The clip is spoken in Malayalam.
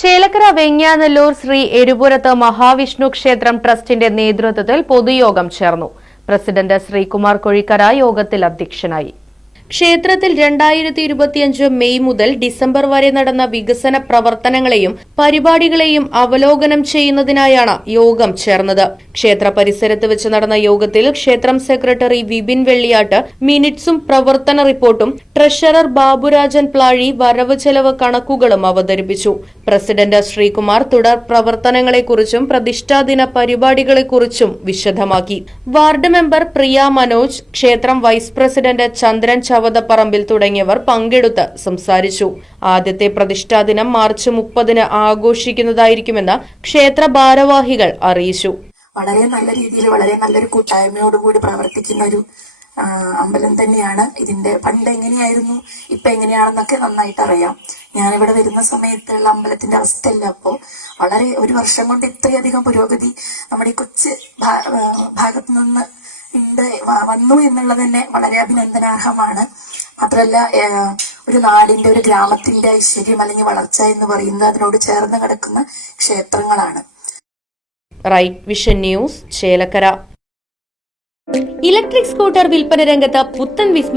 ചേലക്കര വെങ്ങ്യാനല്ലൂർ ശ്രീ എരുപുരത്ത് മഹാവിഷ്ണു ക്ഷേത്രം ട്രസ്റ്റിന്റെ നേതൃത്വത്തിൽ പൊതുയോഗം ചേർന്നു. പ്രസിഡന്റ് ശ്രീകുമാർ കൊഴിക്കര യോഗത്തിൽ അധ്യക്ഷനായി. ക്ഷേത്രത്തിൽ 2025 മെയ് മുതൽ ഡിസംബർ വരെ നടന്ന വികസന പ്രവർത്തനങ്ങളെയും പരിപാടികളെയും അവലോകനം ചെയ്യുന്നതിനായാണ് യോഗം ചേർന്നത്. ക്ഷേത്ര പരിസരത്ത് വെച്ച് നടന്ന യോഗത്തിൽ ക്ഷേത്രം സെക്രട്ടറി വിപിൻ വെള്ളിയാട്ട് മിനിറ്റ്സും പ്രവർത്തന റിപ്പോർട്ടും, ട്രഷറർ ബാബുരാജൻ പ്ലാഴി വരവ് ചെലവ് കണക്കുകളും അവതരിപ്പിച്ചു. പ്രസിഡന്റ് ശ്രീകുമാർ തുടർ പ്രവർത്തനങ്ങളെക്കുറിച്ചും പ്രതിഷ്ഠാദിന പരിപാടികളെക്കുറിച്ചും വിശദമാക്കി. വാർഡ് മെമ്പർ പ്രിയ മനോജ്, ക്ഷേത്രം വൈസ് പ്രസിഡന്റ് ചന്ദ്രൻ ചവതപ്പറമ്പിൽ തുടങ്ങിയവർ പങ്കെടുത്ത് സംസാരിച്ചു. ആദ്യത്തെ പ്രതിഷ്ഠാദിനം മാർച്ച് 30-ന് ആഘോഷിക്കുന്നതായിരിക്കുമെന്ന് ക്ഷേത്ര ഭാരവാഹികൾ അറിയിച്ചു. വളരെ നല്ല രീതിയിൽ വളരെ നല്ലൊരു കൂട്ടായ്മയോടുകൂടി പ്രവർത്തിക്കുന്ന ഒരു അമ്പലം തന്നെയാണ്. ഇതിന്റെ പണ്ട് എങ്ങനെയായിരുന്നു ഇപ്പൊ എങ്ങനെയാണെന്നൊക്കെ നന്നായിട്ട് അറിയാം. ഞാനിവിടെ വരുന്ന സമയത്തുള്ള അമ്പലത്തിന്റെ അവസ്ഥയല്ല അപ്പോ വളരെ ഒരു വർഷം കൊണ്ട് ഇത്രയധികം പുരോഗതി നമ്മുടെ ഈ കൊച്ചു ഭാഗത്തു നിന്ന് വന്നു എന്നുള്ളത് തന്നെ വളരെ അഭിനന്ദനാർഹമാണ്. മാത്രമല്ല ഒരു നാടിന്റെ ഒരു ഗ്രാമത്തിന്റെ ഐശ്വര്യം അല്ലെങ്കിൽ വളർച്ച എന്ന് പറയുന്നത് അതിനോട് ചേർന്ന് കിടക്കുന്ന ക്ഷേത്രങ്ങളാണ്. Right vision news, Chelakkara. Electric scooter വിൽപ്പന രംഗത്ത് പുത്തൻ വിസ്മയം.